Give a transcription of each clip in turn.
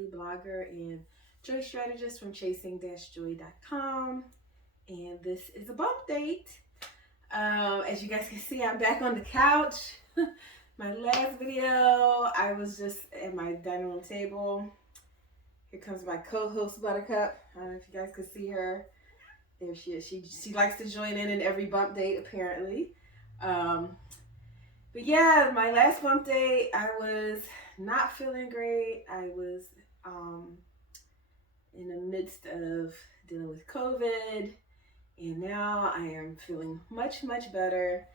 ARHartie, blogger and joy strategist from chasing-joy.com. And this is a bump date. As you guys can see, I'm back on the couch. My last video, I was just at my dining room table. Here comes my co-host Buttercup. I don't know if you guys could see her. There she is. She likes to join in every bump date apparently. But yeah, my last bump date, I was not feeling great. I was in the midst of dealing with COVID, and now I am feeling much, much better.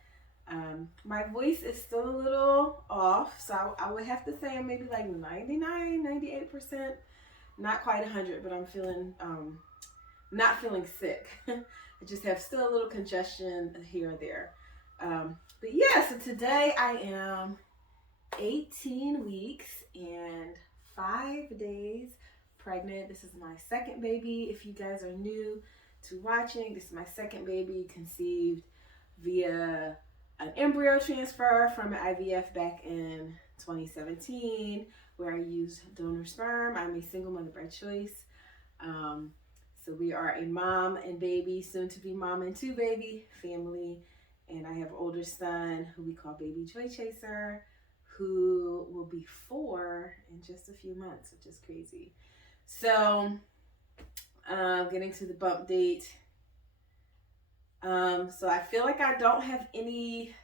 My voice is still a little off, so I would have to say I'm maybe like 99, 98%. Not quite 100, but I'm feeling, not feeling sick. I just have still a little congestion here or there. But yeah, so today I am 18 weeks and 5 days pregnant. This is my second baby. If you guys are new to watching, this is my second baby conceived via an embryo transfer from an IVF back in 2017, where I used donor sperm. I'm a single mother by choice. So we are a mom and baby, soon to be mom and two baby family. And I have an older son who we call Baby Joy Chaser, who will be 4 in just a few months, which is crazy. So, getting to the bump date. So I feel like I don't have any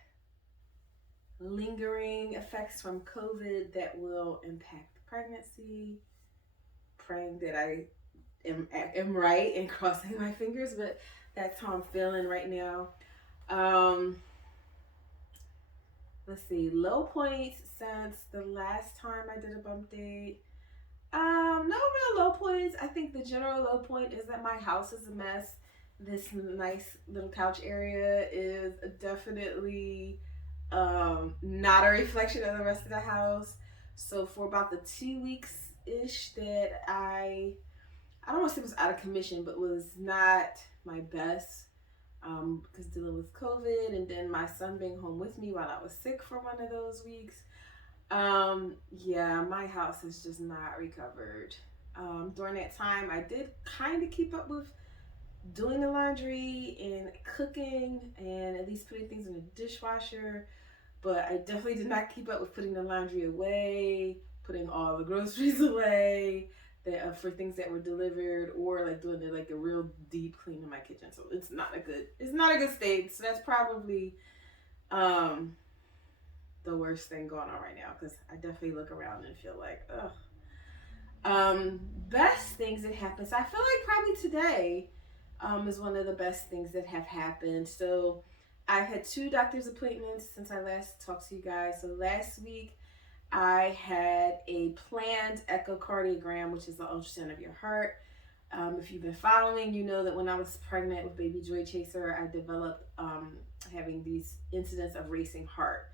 lingering effects from COVID that will impact the pregnancy. Praying that I am right and crossing my fingers, but that's how I'm feeling right now. Let's see, low points since the last time I did a bump date. No real low points. I think the general low point is that my house is a mess. This nice little couch area is definitely not a reflection of the rest of the house. So for about the 2 weeks-ish that I don't want to say it was out of commission, but was not my best. Because dealing with COVID and then my son being home with me while I was sick for one of those weeks. Yeah, my house has just not recovered. During that time, I did kind of keep up with doing the laundry and cooking and at least putting things in the dishwasher, but I definitely did not keep up with putting the laundry away, putting all the groceries away, for things that were delivered, or like doing a real deep clean in my kitchen. So it's not a good state. So that's probably the worst thing going on right now, because I definitely look around and feel like, ugh. Best things that happened. So I feel like probably today is one of the best things that have happened. So I've had 2 doctor's appointments since I last talked to you guys. So last week I had a planned echocardiogram, which is the ultrasound of your heart. If you've been following, you know that when I was pregnant with Baby Joy Chaser, I developed having these incidents of racing heart.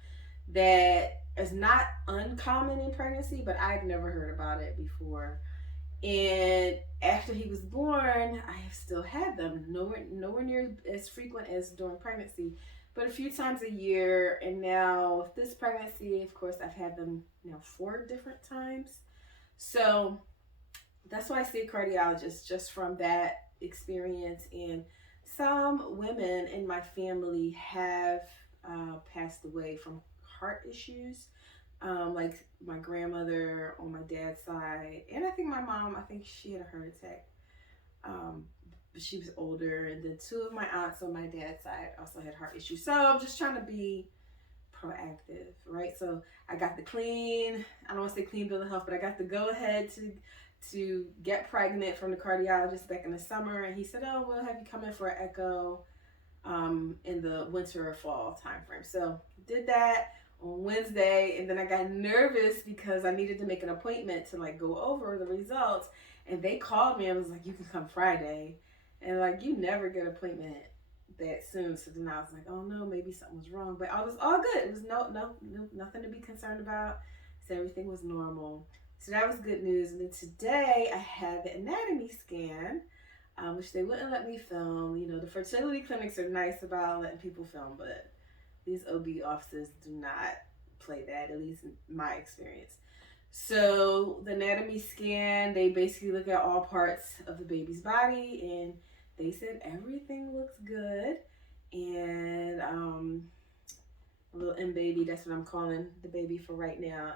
That is not uncommon in pregnancy, but I've never heard about it before. And after he was born, I have still had them. Nowhere near as frequent as during pregnancy, but a few times a year. And now with this pregnancy, of course, I've had them now 4 different times. So that's why I see a cardiologist, just from that experience. And some women in my family have passed away from heart issues. Like my grandmother on my dad's side, and I think my mom, I think she had a heart attack. But she was older, and then 2 of my aunts on my dad's side also had heart issues. So I'm just trying to be proactive, right? So I got the clean, I don't want to say clean bill of health, but I got the go ahead to get pregnant from the cardiologist back in the summer, and he said, oh, we'll have you come in for an echo in the winter or fall time frame. So did that on Wednesday, and then I got nervous because I needed to make an appointment to go over the results, and they called me and was like, you can come Friday, and you never get an appointment that soon. So then I was like, oh no, maybe something was wrong, but I was all good. It was nothing to be concerned about. So everything was normal. So that was good news. And then today I had the anatomy scan, which they wouldn't let me film. You know, the fertility clinics are nice about letting people film, but these OB offices do not play that, at least in my experience. So the anatomy scan, they basically look at all parts of the baby's body, and they said everything looks good. And a little M baby, that's what I'm calling the baby for right now.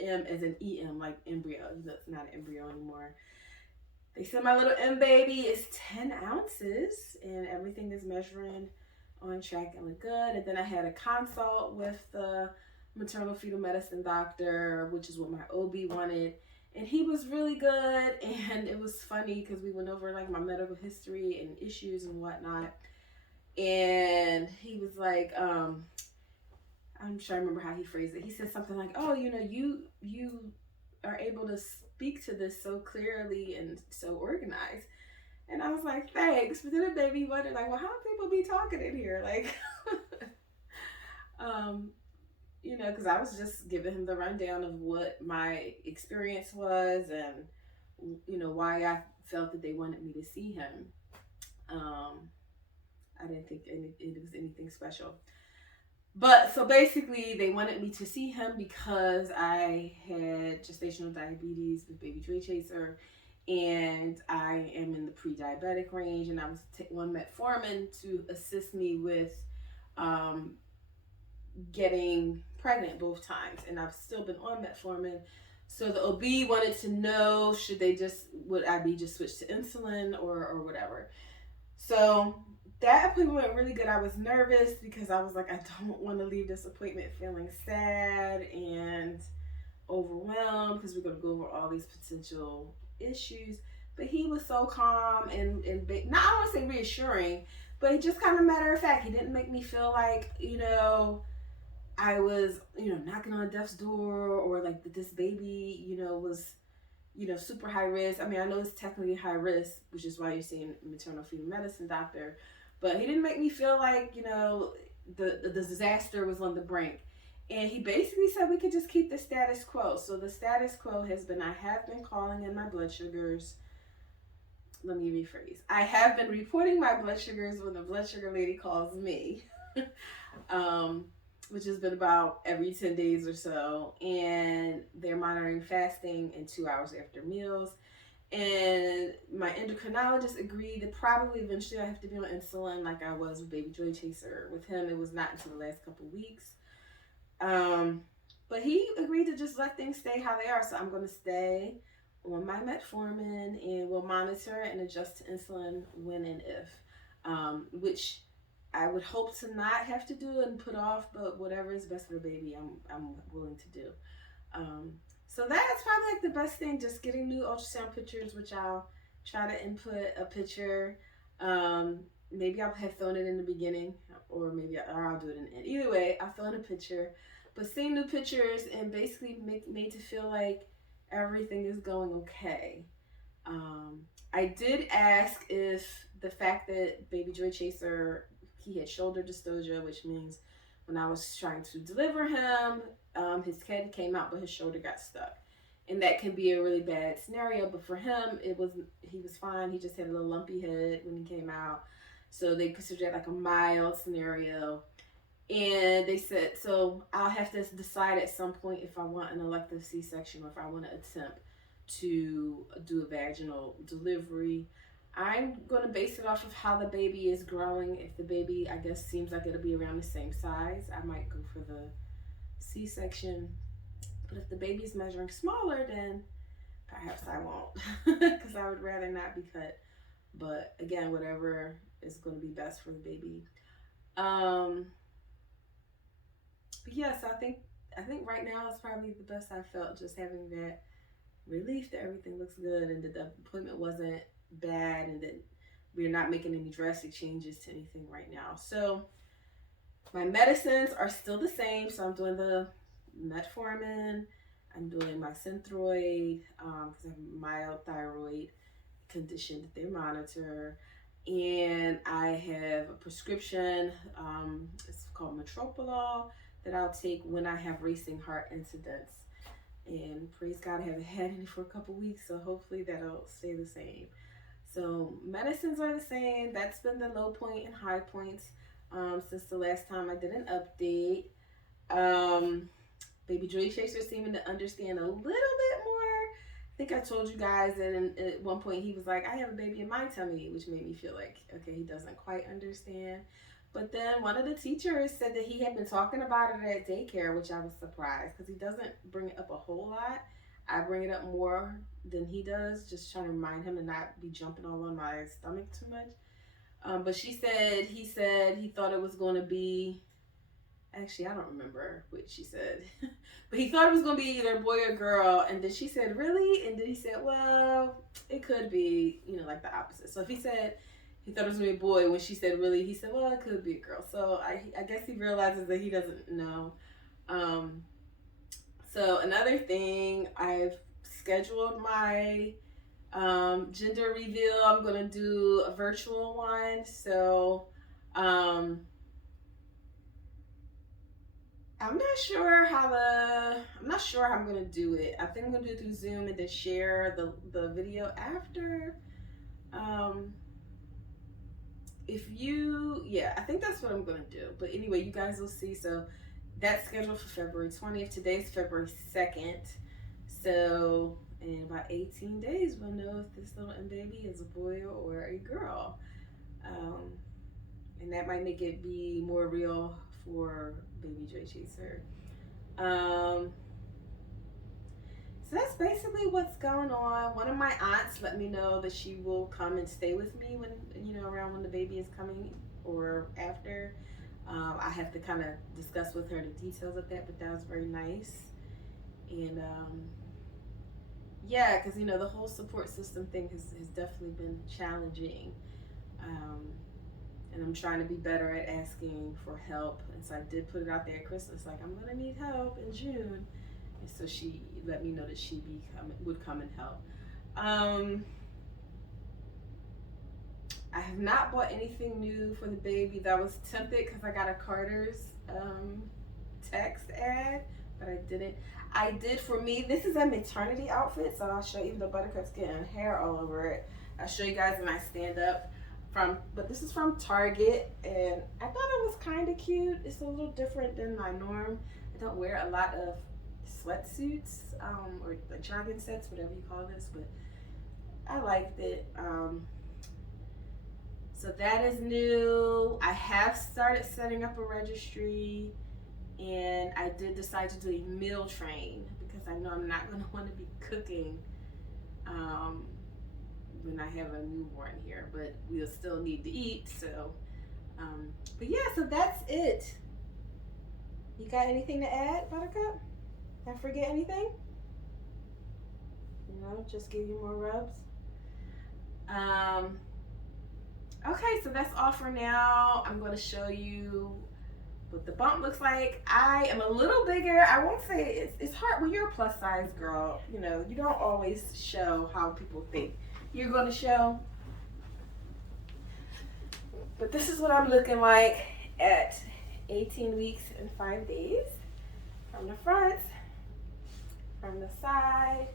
M as an EM, like embryo. That's not an embryo anymore. They said my little M baby is 10 ounces, and everything is measuring on track and look good. And then I had a consult with the maternal fetal medicine doctor, which is what my OB wanted. And he was really good. And it was funny because we went over like my medical history and issues and whatnot. And he was like, I'm trying to remember how he phrased it. He said something like, "Oh, you are able to speak to this so clearly and so organized." And I was like, "Thanks." But then it made me wonder, like, well, how people be talking in here, like, um, because I was just giving him the rundown of what my experience was, and why I felt that they wanted me to see him. I didn't think it was anything special. But so basically, they wanted me to see him because I had gestational diabetes with baby joy chaser, and I am in the pre-diabetic range, and I was on metformin to assist me with getting pregnant both times, and I've still been on metformin. So the OB wanted to know, would I be just switched to insulin or whatever. So that appointment went really good. I was nervous because I was like, I don't want to leave this appointment feeling sad and overwhelmed because we're going to go over all these potential issues. But he was so calm and not, I don't want to say reassuring, but he just kind of matter of fact. He didn't make me feel like, I was, knocking on death's door, or like that this baby, was, super high risk. I mean, I know it's technically high risk, which is why you're seeing a maternal fetal medicine doctor, but he didn't make me feel like, the disaster was on the brink. And he basically said we could just keep the status quo. So the status quo has been, I have been calling in my blood sugars. Let me rephrase. I have been reporting my blood sugars when the blood sugar lady calls me. Which has been about every 10 days or so. And they're monitoring fasting and 2 hours after meals. And my endocrinologist agreed that probably eventually I have to be on insulin like I was with baby joy chaser. With him, it was not until the last couple of weeks. But he agreed to just let things stay how they are. So I'm going to stay on my metformin, and we'll monitor and adjust to insulin when and if, which I would hope to not have to do and put off, but whatever is best for the baby, I'm willing to do. So that's probably like the best thing, just getting new ultrasound pictures, which I'll try to input a picture. Maybe I'll have thrown it in the beginning, or I'll do it in the end. Either way, I'll throw in a picture. But seeing new pictures and basically made to feel like everything is going okay. I did ask if the fact that baby joy chaser, he had shoulder dystocia, which means when I was trying to deliver him, his head came out, but his shoulder got stuck. And that can be a really bad scenario. But for him, he was fine. He just had a little lumpy head when he came out. So they considered that like a mild scenario. And they said, so I'll have to decide at some point if I want an elective C-section or if I want to attempt to do a vaginal delivery. I'm going to base it off of how the baby is growing. If the baby, I guess, seems like it'll be around the same size, I might go for the C-section. But if the baby's measuring smaller, then perhaps I won't, because I would rather not be cut. But again, whatever is going to be best for the baby. But yes, I think right now it's probably the best I felt, just having that relief that everything looks good and that the appointment wasn't bad and that we're not making any drastic changes to anything right now. So my medicines are still the same. So I'm doing the metformin, I'm doing my Synthroid, because I have a mild thyroid condition that they monitor. And I have a prescription, it's called Metoprolol, that I'll take when I have racing heart incidents. And praise God, I haven't had any for a couple weeks, so hopefully that'll stay the same. So medicines are the same. That's been the low point and high points since the last time I did an update. Baby Joy Chaser seeming to understand a little bit more. I think I told you guys that at one point he was like, I have a baby in my tummy, which made me feel like, okay, he doesn't quite understand. But then one of the teachers said that he had been talking about it at daycare, which I was surprised because he doesn't bring it up a whole lot. I bring it up more than he does, just trying to remind him to not be jumping all on my stomach too much. But he said he thought it was going to be, actually, I don't remember what she said, but he thought it was going to be either a boy or girl. And then she said, really? And then he said, well, it could be, like the opposite. So if he said he thought it was going to be a boy, when she said, really, he said, well, it could be a girl. So I guess he realizes that he doesn't know. So another thing, I've scheduled my gender reveal. I'm going to do a virtual one. So I'm not sure how I'm going to do it. I think I'm going to do it through Zoom and then share the video after. I think that's what I'm going to do. But anyway, you guys will see. So that's scheduled for February 20th. Today's February 2nd. So in about 18 days, we'll know if this little baby is a boy or a girl. And that might make it be more real for Baby Joy Chaser. So that's basically what's going on. One of my aunts let me know that she will come and stay with me when, around when the baby is coming or after. I have to kind of discuss with her the details of that, but that was very nice. And because the whole support system thing has definitely been challenging. And I'm trying to be better at asking for help. And so I did put it out there at Christmas, like, I'm gonna need help in June. And so she let me know that would come and help. I have not bought anything new for the baby. That was tempted because I got a Carter's text ad, but I didn't. I did, for me, this is a maternity outfit, so I'll show you. The Buttercup's getting hair all over it. I'll show you guys when I stand up. But this is from Target, and I thought it was kind of cute. It's a little different than my norm. I don't wear a lot of sweatsuits or the jogging sets, whatever you call this, but I liked it. So that is new. I have started setting up a registry, and I did decide to do a meal train because I know I'm not going to want to be cooking when I have a newborn here, but we'll still need to eat. So but yeah, so that's it. You got anything to add, Buttercup? Did I forget anything? No, just give you more rubs. Okay, so that's all for now. I'm going to show you what the bump looks like. I am a little bigger. I won't say it's hard when you're a plus size girl. You don't always show how people think you're going to show. But this is what I'm looking like at 18 weeks and 5 days. From the front, from the side.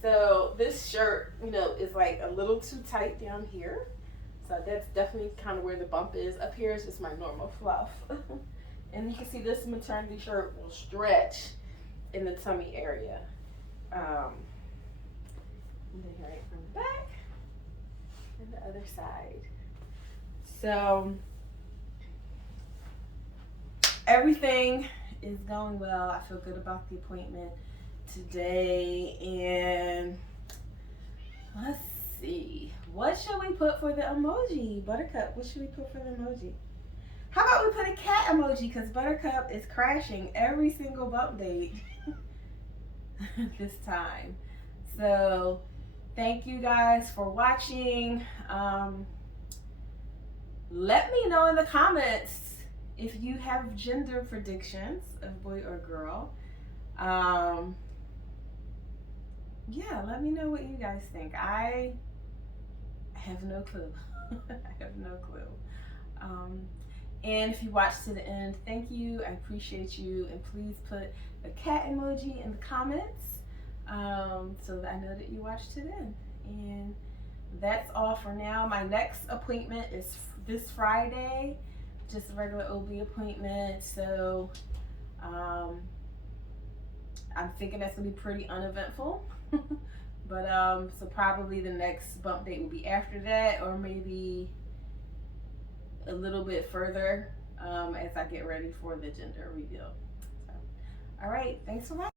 So this shirt, is like a little too tight down here. So that's definitely kind of where the bump is. Up here is just my normal fluff. And you can see this maternity shirt will stretch in the tummy area. And then right from the back and the other side. So everything is going well. I feel good about the appointment today. And let's see. What should we put for the emoji? Buttercup, what should we put for the emoji? How about we put a cat emoji? Because Buttercup is crashing every single bump date this time. So thank you guys for watching. Let me know in the comments if you have gender predictions of boy or girl. Yeah, let me know what you guys think. I have no clue. I have no clue. And if you watched to the end, thank you. I appreciate you. And please put the cat emoji in the comments so that I know that you watched to the end. And that's all for now. My next appointment is this Friday, just a regular OB appointment. So I'm thinking that's gonna be pretty uneventful. But so probably the next bump date will be after that, or maybe a little bit further as I get ready for the gender reveal. So, all right, thanks for watching.